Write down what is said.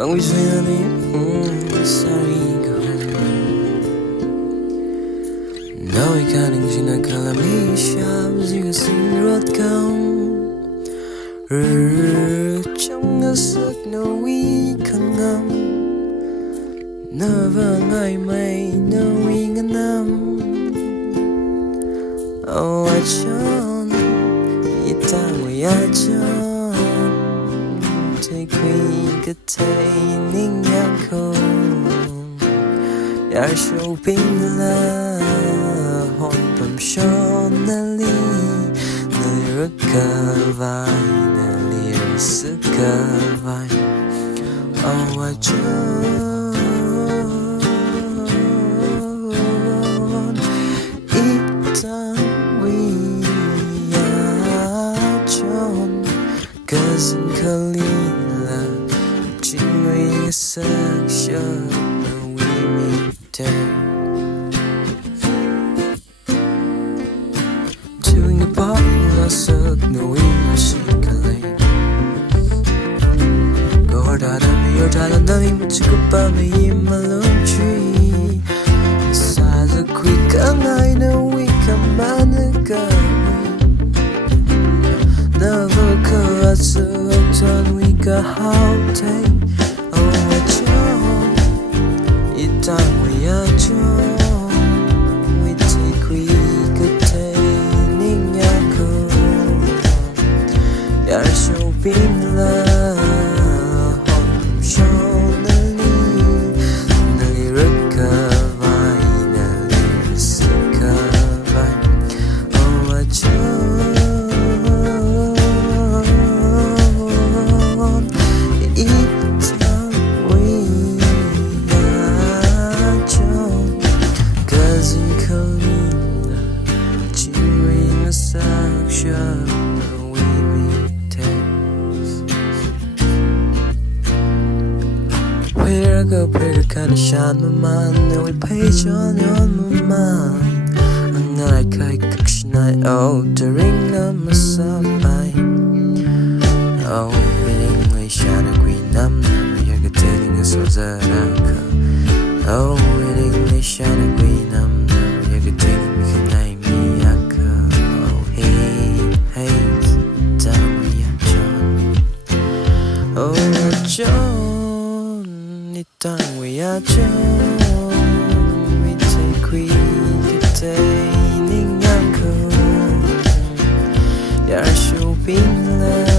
Ang wish na ni sarili ko 너의 가는 지나갈라미 샵지가 생각하면 정가석 너의 강함 너와 나의 마이 너의 강함 Oh achon Itangwui achon Itangwui 끝에 있는 양콩 Yar shopping la Hon shonali Nirukavai Nalirsukavai Oh achon Itangwui achon Cousin Kalila Jingwei section We meet Doing the bottle of suck no emotionally Go hard out of me, you're tired of knowing what you could buy me in my love tree The size of quick and I know we can manage Never could I turn we got how take Oh achon Itangwui achon We take we containing yakon Yar shopping la Hon shonali Nalirukavai Nalirsukavai Oh achon Itangwui Cousin Kalina Jingwei section We meet Where I go, pray to kind of shine my mind And we page on my mind Ang naray kay kaksinay Oh, during na masabay Oh, biling may siya na gwinam Na may agatiling na sozaraka Oh, biling may siya na gwinam Na may agatiling may kanay miyaka Oh, hey, hey, Itangwui achon Oh, achon Itangwui achon We take we containing yakon Yar shopping la